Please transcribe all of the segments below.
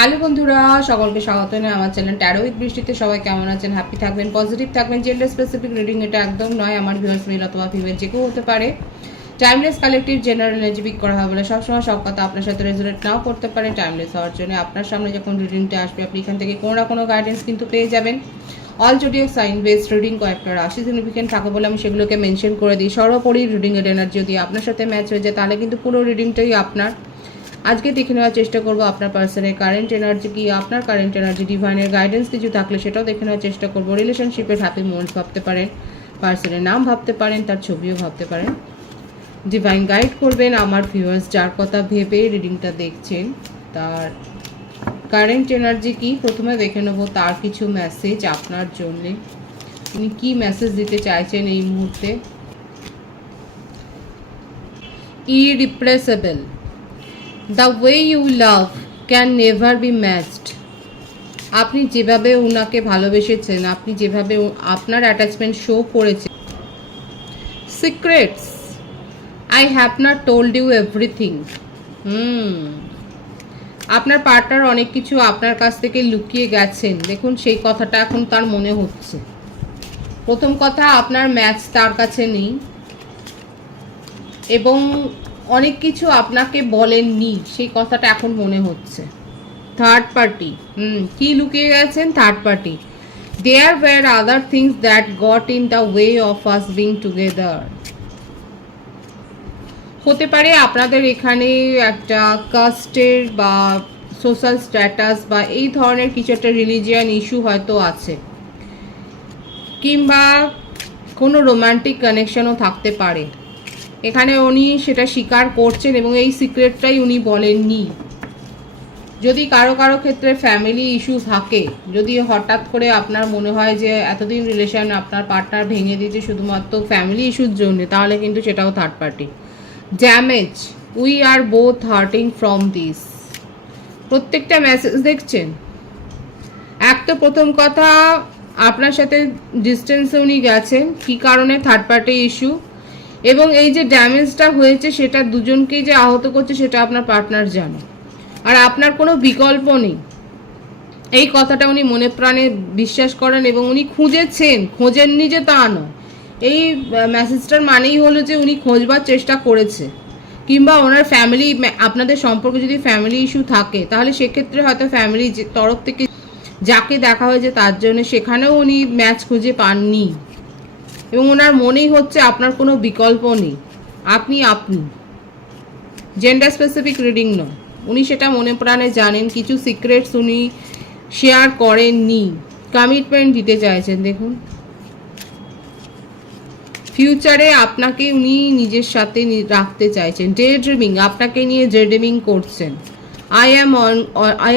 Hello বন্ধুরা, সকলকে স্বাগত জানাই আমার চ্যানেল ট্যারো উইথ বৃষ্টিতে। সবাই কেমন আছেন? হ্যাপি থাকবেন, পজিটিভ থাকবেন। জেন্ডার স্পেসিফিক রিডিং এটা একদম নয়। আমার ভিউয়ার্স মেল অথবা ফিমেল যে কেউ হতে পারে। Timeless collective general energy pick করা হয় বলে সবসময় সব কথা আপনার সাথে রেজোনেট নাও করতে পারে। টাইমলেস হওয়ার জন্য আপনার সামনে যখন রিডিংটা আসবে আপনি এখান থেকে কোনো না কোনো গাইডেন্স কিন্তু পেয়ে যাবেন। All zodiac sign based reading কয়েকটা রাশি সিগনিফিকেন্ট থাকে বলে আমি সেগুলোকে মেনশন করে দিই। সর্বোপরি রিডিংয়ের এনার্জি যদি আপনার সাথে ম্যাচ হয়ে যায় তাহলে কিন্তু পুরো রিডিংটাই আপনার। আজকে দেখে নেওয়ার চেষ্টা করবো আপনার পার্সনের কারেন্ট এনার্জি কি, আপনার কারেন্ট এনার্জি ডিভাইনের গাইডেন্স কিছু থাকলে সেটাও দেখে নেওয়ার চেষ্টা করবো। রিলেশনশিপের হ্যাপি মোমেন্টস ভাবতে পারেন, পার্সনের নাম ভাবতে পারেন, তার ছবিও ভাবতে পারেন। ডিভাইন গাইড করবেন আমার ভিউয়ার্স যার কথা ভেবে রিডিংটা দেখছেন, তার কারেন্ট এনার্জি কি প্রথমে দেখে নেবো। তার কিছু মেসেজ আপনার জন্যে, তিনি কি মেসেজ দিতে চাইছেন এই মুহূর্তে। Irreplaceable, the way you love can never be matched. আপনি যেভাবে ওনাকে ভালোবেসেছেন, আপনি যেভাবে আপনার অ্যাটাচমেন্ট শো করেছেন। Secrets, I have not told you everything. আপনার পার্টনার অনেক কিছু আপনার কাছ থেকে লুকিয়ে গেছেন, দেখুন সেই কথাটা এখন তার মনে হচ্ছে। প্রথম কথা, আপনার ম্যাচ তার কাছে নেই এবং অনেক কিছু আপনাকে বলেননি, সেই কথাটা এখন মনে হচ্ছে। থার্ড পার্টি, কি লুকিয়ে গেছেন? Third party, there were other things that got in the way of us being together. হতে পারে আপনাদের এখানে একটা কাস্টের বা সোশ্যাল স্ট্যাটাস বা এই ধরনের কিছু একটা রিলিজিয়ান ইস্যু হয়তো আছে, কিংবা কোনো রোমান্টিক কানেকশনও থাকতে পারে। এখানে উনি সেটা স্বীকার করছেন এবং এই সিক্রেটটাই উনি বলেননি। যদি কারো কারো ক্ষেত্রে ফ্যামিলি ইস্যু থাকে, যদি হঠাৎ করে আপনার মনে হয় যে এতদিন রিলেশন আপনার পার্টনার ভেঙে দিয়েছে শুধুমাত্র ফ্যামিলি ইস্যুর জন্য, তাহলে কিন্তু সেটাও third party. Damage, we are both hurting from this. প্রত্যেকটা মেসেজ দেখছেন। এক তো প্রথম কথা, আপনার সাথে ডিস্টেন্সে উনি গেছেন কী কারণে? Third party issue. এবং এই যে ড্যামেজটা হয়েছে সেটা দুজনকেই যে আহত করছে সেটা আপনার পার্টনার জানে, আর আপনার কোনো বিকল্প নেই। এই কথাটা উনি মনে প্রাণে বিশ্বাস করেন এবং উনি খুঁজেছেন, খোঁজেননি যে তা নয়। এই মেসেজটার মানেই হলো যে উনি খোঁজবার চেষ্টা করেছে, কিংবা ওনার ফ্যামিলি, আপনাদের সম্পর্কে যদি ফ্যামিলি ইস্যু থাকে তাহলে সেক্ষেত্রে হয়তো ফ্যামিলি তরফ থেকে যাকে দেখা হয়েছে তার জন্য সেখানেও উনি ম্যাচ খুঁজে পাননি এবং ওনার মনেই হচ্ছে আপনার কোনো বিকল্প নেই, আপনি। জেন্ডার স্পেসিফিক রিডিং নয়, উনি সেটা মনে প্রাণে জানেন। কিছু সিক্রেটস উনি শেয়ার করেননি, কমিটমেন্ট দিতে চাইছেন। দেখুন ফিউচারে আপনাকে উনি নিজের সাথে রাখতে চাইছেন। ডে ড্রিমিং, আপনাকে নিয়ে ডে ড্রিমিং করছেন। I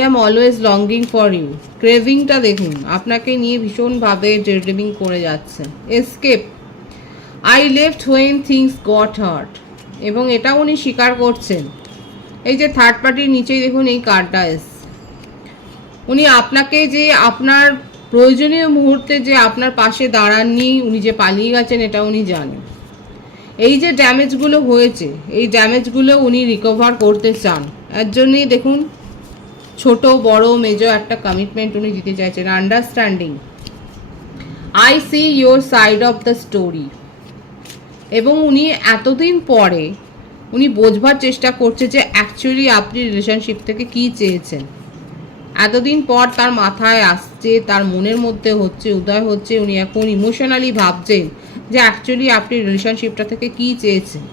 am always longing for you. ক্রেভিংটা দেখুন, আপনাকে নিয়ে ভীষণভাবে ডে ড্রিমিং করে যাচ্ছেন। Escape, I left when things got hurt. এবং এটা উনি স্বীকার করছেন। এই যে থার্ড পার্টির নিচেই দেখুন এই কার্ডটা এসছে। উনি আপনাকে যে আপনার প্রয়োজনীয় মুহূর্তে যে আপনার পাশে দাঁড়াননি, উনি যে পালিয়ে গেছেন এটা উনি জানেন। এই যে ড্যামেজগুলো হয়েছে, এই ড্যামেজগুলো উনি রিকভার করতে চান। এর জন্যই দেখুন ছোট বড় মেজর একটা কমিটমেন্ট উনি দিতে চাইছেন। Understanding, I see your side of the story. এবং উনি এতদিন পরে উনি বোঝবার চেষ্টা করছে যে অ্যাকচুয়ালি আপনি রিলেশনশিপ থেকে কী চেয়েছেন। এতদিন পর তার মাথায় আসছে, তার মনের মধ্যে হচ্ছে, উদয় হচ্ছে, উনি এখন ইমোশনালি ভাবছেন যে অ্যাকচুয়ালি আপনি রিলেশনশিপটা থেকে কী চেয়েছেন।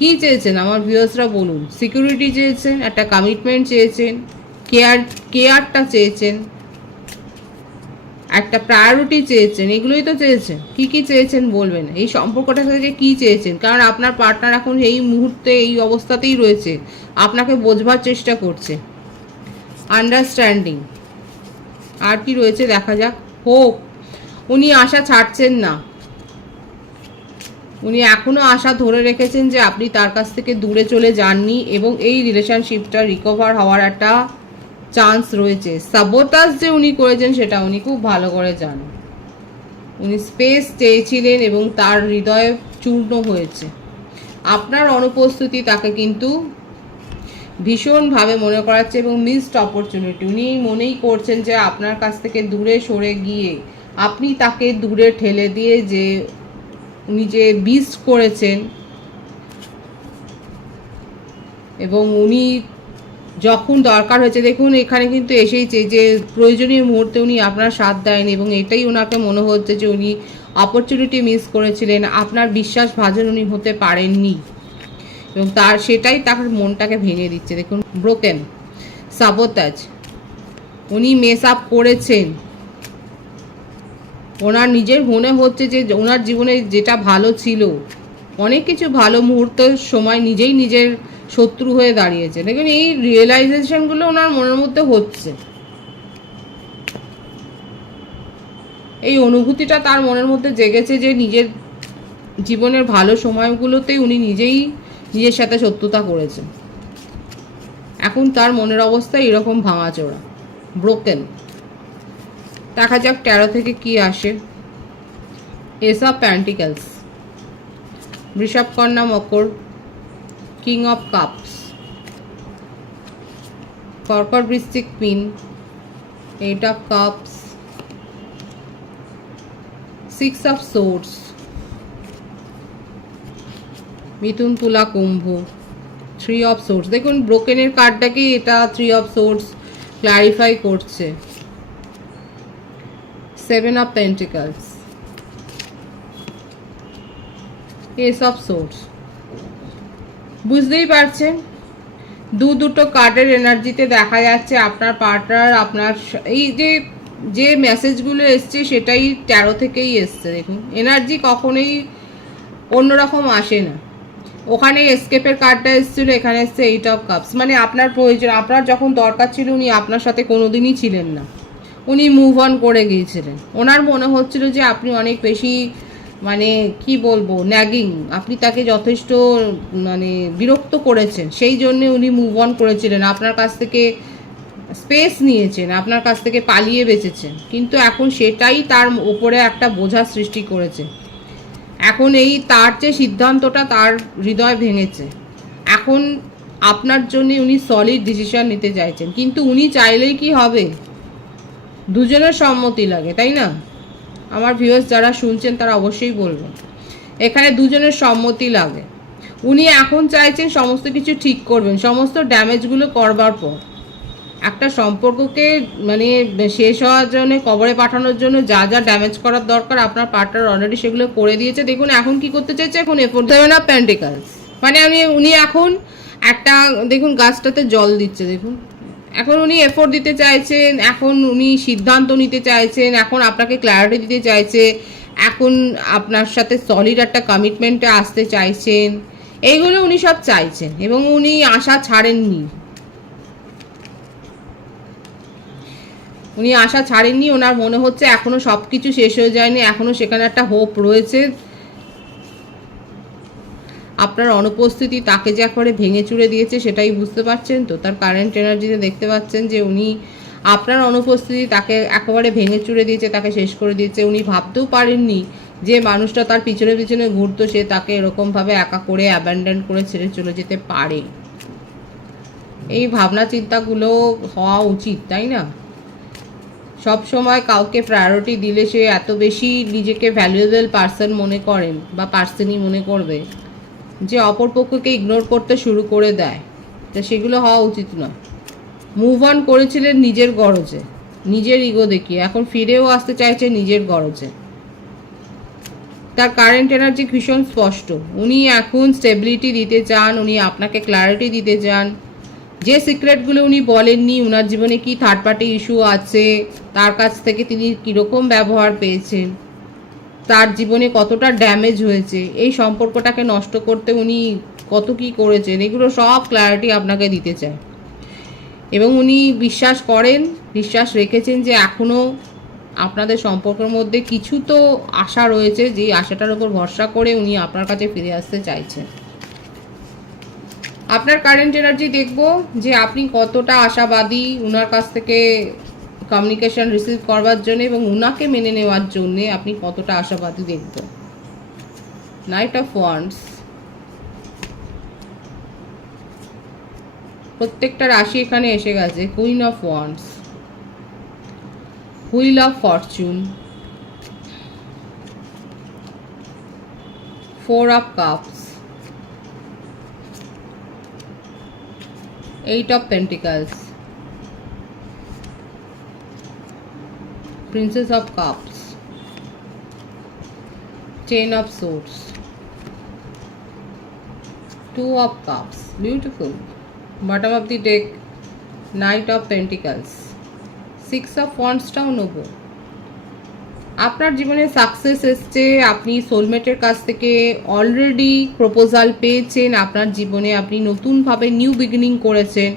কী চেয়েছেন আমার ভিউয়ার্সরা বলুন। সিকিউরিটি চেয়েছেন, একটা কমিটমেন্ট চেয়েছেন, কেয়ারটা চেয়েছেন, একটা প্রায়োরিটি চেয়েছেন, এগুলোই তো চেয়েছেন। কি কি চেয়েছেন বলবেন, এই সম্পর্কটা থেকে কি চেয়েছেন? কারণ আপনার পার্টনার এখন এই মুহূর্তে এই অবস্থাতেই রয়েছে, আপনাকে বোঝবার চেষ্টা করছে। আন্ডারস্ট্যান্ডিং, আর কি রয়েছে দেখা যাক। হোপ, উনি আশা ছাড়ছেন না, উনি এখনও আশা ধরে রেখেছেন যে আপনি তার কাছ থেকে দূরে চলে যাননি এবং এই রিলেশনশিপটা রিকভার হওয়ার একটা চান্স রয়েছে। সাবোটাজ যে উনি করেছেন সেটা উনি খুব ভালো করে জানেন। উনি স্পেস চেয়েছিলেন এবং তার হৃদয় চূর্ণ হয়েছে। আপনার অনুপস্থিতি তাকে কিন্তু ভীষণভাবে মনে করাচ্ছে এবং মিসড অপরচুনিটি। উনি মনেই করছেন যে আপনার কাছ থেকে দূরে সরে গিয়ে আপনি তাকে দূরে ঠেলে দিয়ে যে উনি যে বিস্ট করেছেন এবং উনি যখন দরকার হয়েছে, দেখুন এখানে কিন্তু এসেইছে যে প্রয়োজনীয় মুহূর্তে উনি আপনার সাথ দেয়নি এবং এটাই ওনাকে মনে হচ্ছে যে উনি অপরচুনিটি মিস করেছিলেন, আপনার বিশ্বাসভাজন উনি হতে পারেননি এবং সেটাই তার মনটাকে ভেঙে দিচ্ছে। দেখুন ব্রোকেন, সাবোটাজ, উনি মেস আপ করেছেন। ওনার নিজের মনে হচ্ছে যে ওনার জীবনে যেটা ভালো ছিল, অনেক কিছু ভালো মুহূর্তের সময় নিজেই নিজের শত্রু হয়ে দাঁড়িয়েছে। দেখুন এই রিয়েলাইজেশনগুলো ওনার মনের মধ্যে হচ্ছে, এই অনুভূতিটা তার মনের মধ্যে জেগেছে যে নিজের জীবনের ভালো সময়গুলোতেই উনি নিজেই নিজের সাথে শত্রুতা করেছেন। এখন তার মনের অবস্থা এরকম ভাঙাচোরা, ব্রোকেন। দেখা যাক 13 থেকে কি আসে। এস অফ প্যান্টিকলস, বৃষভ, কন্যা, মকর, কিং অফ কাপস, কর্কট, বৃশ্চিক, মিন, 8 অফ কাপস, 6 অফ সোর্স, মিথুন, তুলা, কুম্ভ, 3 অফ সোর্স। দেখুন ব্রোকেনের কার্ডটাকে এটা 3 অফ সোর্স ক্লারিফাই করছে। 7 of pentacles, S of swords. বুঝতেই পারছেন দুটো কার্ডের এনার্জিতে দেখা যাচ্ছে আপনার পার্টনার আপনার এই যে মেসেজগুলো এসছে সেটাই 13 থেকেই এসছে। দেখুন এনার্জি কখনোই অন্যরকম আসে না। ওখানে এসকেপের কার্ডটা এসেছিলো, এখানে এসছে 8 অফ কাপস। মানে আপনার প্রয়োজন, আপনার যখন দরকার ছিল উনি আপনার সাথে কোনোদিনই ছিলেন না, উনি মুভ অন করে গিয়েছিলেন। ওনার মনে হচ্ছিল যে আপনি অনেক বেশি মানে কি বলবো ন্যাগিং, আপনি তাকে যথেষ্ট মানে বিরক্ত করেছেন, সেই জন্য উনি মুভ অন করেছিলেন, আপনার কাছ থেকে স্পেস নিয়েছেন, আপনার কাছ থেকে পালিয়ে বেঁচেছেন। কিন্তু এখন সেটাই তার উপরে একটা বোঝা সৃষ্টি করেছে। এখন এই তার যে সিদ্ধান্তটা তার হৃদয় ভেঙেছে, এখন আপনার জন্য উনি সলিড ডিসিশন নিতে চাইছেন। কিন্তু উনি চাইলেই কি হবে, দুজনের সম্মতি লাগে, তাই না? আমার ভিউয়ার্স যারা শুনছেন তারা অবশ্যই বলবেন, এখানে দুজনের সম্মতি লাগে। উনি এখন চাইছেন সমস্ত কিছু ঠিক করবেন, সমস্ত ড্যামেজগুলো করবার পর একটা সম্পর্ককে মানে শেষ হওয়ার জন্য, কবরে পাঠানোর জন্য যা যা ড্যামেজ করার দরকার আপনার পার্টনার অলরেডি সেগুলো করে দিয়েছে। দেখুন এখন কি করতে চাইছে, এখন এফোর্ট। 7 অফ পেন্টিকলস, মানে উনি এখন একটা দেখুন গাছটাতে জল দিচ্ছে, দেখুন এখন উনি এফোর্ট দিতে চাইছেন, এখন উনি সিদ্ধান্ত নিতে চাইছেন, এখন আপনাকে ক্ল্যারিটি দিতে চাইছে, এখন আপনার সাথে সলিড একটা কমিটমেন্টে আসতে চাইছেন। এইগুলো উনি সব চাইছেন এবং উনি আশা ছাড়েননি, উনি আশা ছাড়েননি। ওনার মনে হচ্ছে এখনো সব কিছু শেষ হয়ে যায়নি, এখনো সেখানে একটা হোপ রয়েছে। আপনার অনুপস্থিতি তাকে যে একবারে ভেঙে চুড়ে দিয়েছে সেটাই বুঝতে পারছেন তো। তার কারেন্ট এনার্জিতে দেখতে পাচ্ছেন যে উনি আপনার অনুপস্থিতি তাকে একেবারে ভেঙে চুড়ে দিয়েছে, তাকে শেষ করে দিয়েছে। উনি ভাবতেও পারেননি যে মানুষটা তার পিছনে পিছনে ঘুরতো, সে তাকে এরকমভাবে একা করে অ্যাবান্ডন করে ছেড়ে চলে যেতে পারে। এই ভাবনা চিন্তাগুলো হওয়া উচিত, তাই না? সব সময় কাউকে প্রায়োরিটি দিলে সে এত বেশি নিজেকে ভ্যালুয়েবল পার্সন মনে করেন বা পার্সনই মনে করবে যে অপরপক্ষকে ইগনোর করতে শুরু করে দেয়, তো সেগুলো হওয়া উচিত নয়। মুভ অন করেছিলেন নিজের গরজে, নিজের ইগো দেখিয়ে, এখন ফিরেও আসতে চাইছে নিজের গরজে। তার কারেন্ট এনার্জি ভীষণ স্পষ্ট, উনি এখন স্টেবিলিটি দিতে চান, উনি আপনাকে ক্ল্যারিটি দিতে চান। যে সিক্রেটগুলো উনি বলেননি, ওনার জীবনে কি থার্ড পার্টি ইস্যু আছে, তার কাছ থেকে তিনি কীরকম ব্যবহার পেয়েছেন, তার জীবনে কতটা ড্যামেজ হয়েছে, এই সম্পর্কটাকে নষ্ট করতে উনি কত কি করেছেন, এগুলো সব ক্ল্যারিটি আপনাকে দিতে চায়। এবং উনি বিশ্বাস করেন, বিশ্বাস রেখেছেন যে এখনও আপনাদের সম্পর্কের মধ্যে কিছু তো আশা রয়েছে, যেই আশাটার উপর ভরসা করে উনি আপনার কাছে ফিরে আসতে চাইছেন। আপনার কারেন্ট এনার্জি দেখব যে আপনি কতটা আশাবাদী ওনার কাছ থেকে কমিউনিকেশন রিসিভ করবার জন্য এবং ওনাকে মেনে নেওয়ার জন্য আপনি কতটা আশাবাদী দেখব। নাইট অফ ওয়ান্ডস, প্রত্যেকটা রাশি এখানে এসে গেছে। Queen of wands, wheel of Fortune, 4 of cups, 8 of pentacles, princess of cups, 10 of swords, 2 of cups, beautiful. Bottom of the deck, knight of pentacles, 6 of wands টাও নেবো। আপনার জীবনে সাকসেস এসছে, আপনি সোলমেটের কাছ থেকে অলরেডি প্রপোজাল পেয়েছেন, আপনার জীবনে আপনি নতুনভাবে নিউ বিগিনিং করেছেন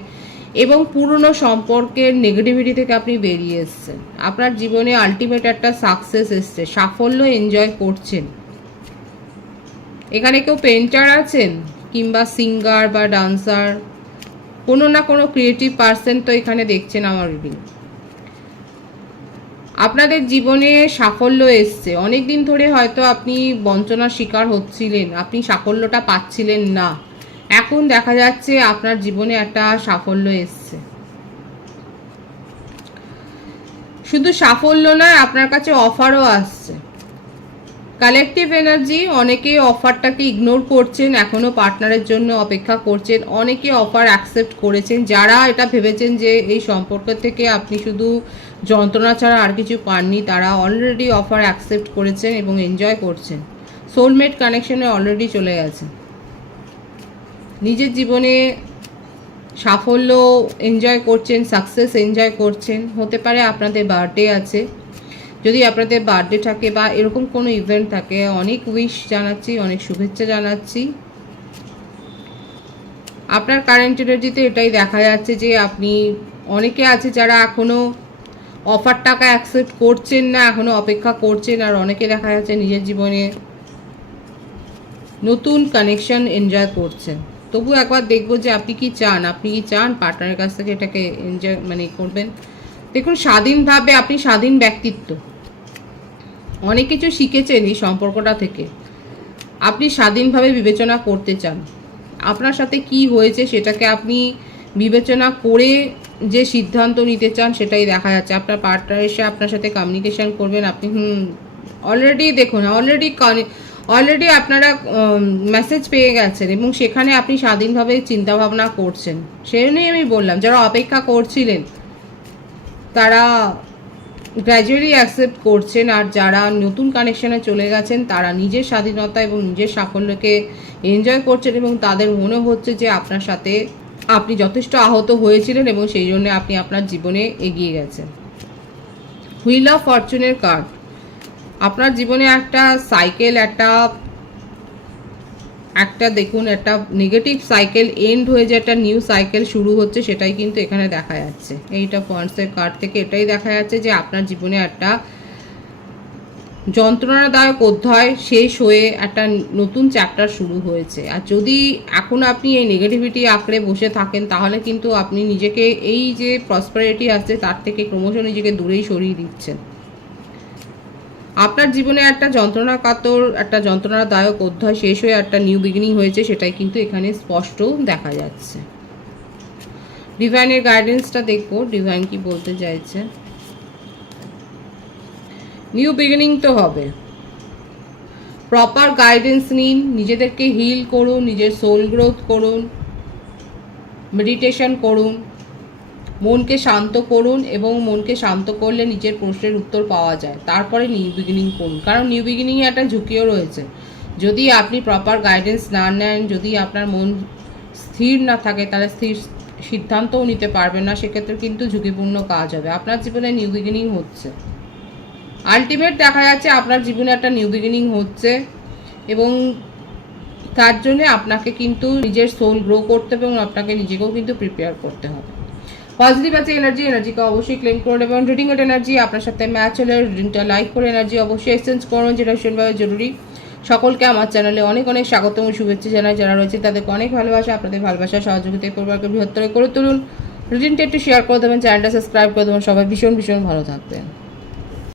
এবং পুরনো সম্পর্কের নেগেটিভিটি থেকে আপনি বেরিয়ে এসছেন। আপনার জীবনে আলটিমেট একটা সাকসেস এসছে, সাফল্য এনজয় করছেন। এখানে কেউ পেন্টার আছেন কিংবা সিঙ্গার বা ডান্সার, কোনো না কোনো ক্রিয়েটিভ পার্সন তো এখানে দেখছেন আমার রিডিং। আপনাদের জীবনে সাফল্য এসছে, অনেক দিন ধরে হয়তো আপনি বঞ্চনার শিকার হচ্ছিলেন, আপনি সাফল্যটা পাচ্ছিলেন না, এখন দেখা যাচ্ছে আপনার জীবনে একটা সাফল্য এসছে। শুধু সাফল্য নয়, আপনার কাছে অফারও আসছে। কালেকটিভ এনার্জি, অনেকে অফারটাকে ইগনোর করছেন, এখনো পার্টনারের জন্য অপেক্ষা করছেন, অনেকে অফার অ্যাকসেপ্ট করেছেন। যারা এটা ভেবেছেন যে এই সম্পর্ক থেকে আপনি শুধু যন্ত্রণা ছাড়া আর কিছু পাননি, তারা অলরেডি অফার অ্যাকসেপ্ট করেছেন এবং এনজয় করছেন। সোলমেট কানেকশনে অলরেডি চলে গেছে। নিজের জীবনে সাফল্য এনজয় করছেন, সাকসেস এনজয় করছেন। হতে পারে আপনাদের বার্থডে আছে, যদি আপনাদের বার্থডে থাকে বা এরকম কোনো ইভেন্ট থাকে, অনেক উইশ জানাচ্ছি, অনেক শুভেচ্ছা জানাচ্ছি। আপনার কারেন্ট এনার্জিতে এটাই দেখা যাচ্ছে যে আপনি, অনেকে আছে যারা এখনও অফার টাকা অ্যাকসেপ্ট করছেন না, এখনও অপেক্ষা করছেন, আর অনেকে দেখা যাচ্ছে নিজের জীবনে নতুন কানেকশন এনজয় করছেন। তবু একবার দেখবো যে আপনি কি চান, আপনি কি চান পার্টনারের কাছ থেকে এটাকে এনজয় করবেন। দেখুন, স্বাধীনভাবে, আপনি স্বাধীন ব্যক্তিত্ব, অনেক কিছু শিখেছেন এই সম্পর্কটা থেকে, আপনি স্বাধীনভাবে বিবেচনা করতে চান। আপনার সাথে কি হয়েছে সেটাকে আপনি বিবেচনা করে যে সিদ্ধান্ত নিতে চান সেটাই দেখা যাচ্ছে। আপনার পার্টনার এসে আপনার সাথে কমিউনিকেশন করবেন, আপনি অলরেডি দেখুন, অলরেডি আপনারা মেসেজ পেয়ে গেছেন এবং সেখানে আপনি স্বাধীনভাবে চিন্তাভাবনা করছেন। সেই জন্যই আমি বললাম, যারা অপেক্ষা করছিলেন তারা গ্র্যাজুয়ালি অ্যাকসেপ্ট করছেন, আর যারা নতুন কানেকশনে চলে গেছেন তারা নিজের স্বাধীনতা এবং নিজের সাফল্যকে এনজয় করছেন এবং তাদের মনে হচ্ছে যে আপনার সাথে আপনি যথেষ্ট আহত হয়েছিলেন এবং সেই জন্য আপনি আপনার জীবনে এগিয়ে গেছেন। হুইল অফ ফরচুনের কার্ড, আপনার জীবনে একটা সাইকেল, একটা দেখুন, একটা নেগেটিভ সাইকেল এন্ড হয়ে যে একটা নিউ সাইকেল শুরু হচ্ছে, সেটাই কিন্তু এখানে দেখা যাচ্ছে। এইটা ওয়ান্ডসের কার্ড থেকে এটাই দেখা যাচ্ছে যে আপনার জীবনে একটা যন্ত্রণাদায়ক অধ্যায় শেষ হয়ে একটা নতুন চ্যাপ্টার শুরু হয়েছে। আর যদি এখন আপনি এই নেগেটিভিটি আঁকড়ে বসে থাকেন, তাহলে কিন্তু আপনি নিজেকে, এই যে প্রসপারিটি আসছে তার থেকে ক্রমশ নিজেকে দূরেই সরিয়ে দিচ্ছেন। আপনার জীবনে একটা যন্ত্রণাকাতর, একটা যন্ত্রণাদায়ক অধ্যায় শেষ হয়ে একটা নিউ বিগিনিং হয়েছে, সেটাই কিন্তু এখানে স্পষ্ট দেখা যাচ্ছে। ডিভাইনের গাইডেন্সটা দেখবো, ডিভাইন কি বলতে চাইছে। নিউ বিগিনিং তো হবে, প্রপার গাইডেন্স নিন, নিজেদেরকে হিল করুন, নিজের সোল গ্রোথ করুন, মেডিটেশন করুন, মনকে শান্ত করুন এবং মনকে শান্ত করলে নিজের প্রশ্নের উত্তর পাওয়া যায়। তারপরে নিউ বিগিনিং করুন, কারণ নিউ বিগিনিংয়ে একটা ঝুঁকিও রয়েছে। যদি আপনি প্রপার গাইডেন্স না নেন, যদি আপনার মন স্থির না থাকে, তাহলে স্থির সিদ্ধান্তও নিতে পারবেন না, সেক্ষেত্রে কিন্তু ঝুঁকিপূর্ণ কাজ হবে। আপনার জীবনে নিউ বিগিনিং হচ্ছে, আলটিমেট দেখা যাচ্ছে আপনার জীবনে একটা নিউ বিগিনিং হচ্ছে এবং তার জন্য আপনাকে কিন্তু নিজের সোল গ্রো করতে হবে এবং আপনাকে নিজেকেও কিন্তু প্রিপেয়ার করতে হবে। পজিটিভ আছে এনার্জিকে অবশ্যই ক্লেম করুন এবং রিডিং এর এনার্জি আপনার সাথে ম্যাচ হলে রিডিংটা লাইক করে এনার্জি অবশ্যই এক্সচেঞ্জ করুন, যেটা ভীষণভাবে জরুরি। সকলকে আমার চ্যানেলে অনেক অনেক স্বাগত এবং শুভেচ্ছা জানাই। যারা রয়েছে তাদেরকে অনেক ভালোবাসা, আপনাদের ভালোবাসা সহযোগিতায় পরিবারকে বৃহত্তর করে তুলুন। রিডিংটা একটু শেয়ার করে দেবেন, চ্যানেলটা সাবস্ক্রাইব করে দেবেন। সবাই ভীষণ ভীষণ ভালো থাকবেন।